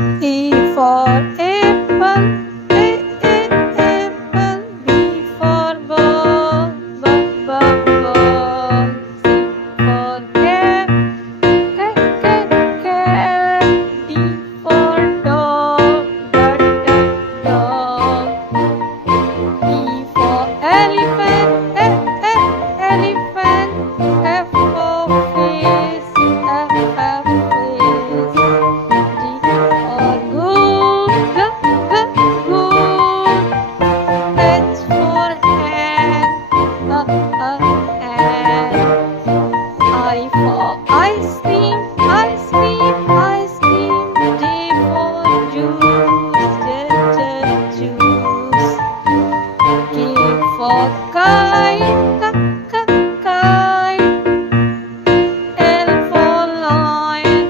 A for apple, apple. B for ball, ball. C for cat, cat. D for dog, dog. E for elephant, elephant. F for fish, fish. G for goose, goose. H for hen, hen. I for ice cream, ice cream. J for juice, juice. K for kite, kite. L for lion,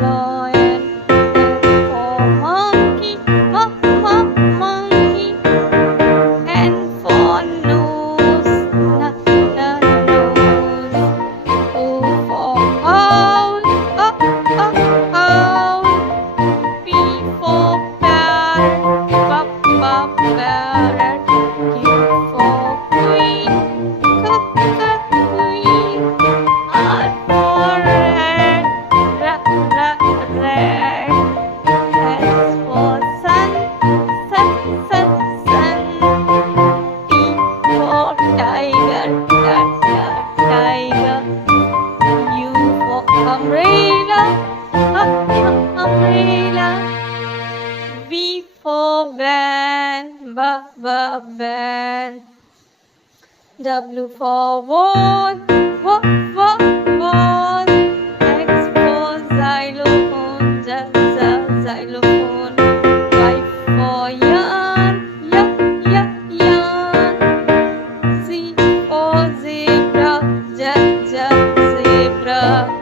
lion. M for monkey, monkey. N for nose, nose. O for owl, owl. P for parrot, parrot. Q for queen, queen. R for rat, rat. S for sun, sun. T for tiger, tiger. U for umbrella, umbrella. V for van, van. W for wand, wand. X for xylophone, xylophone. Y for yarn, yarn. Z for zebra, zebra.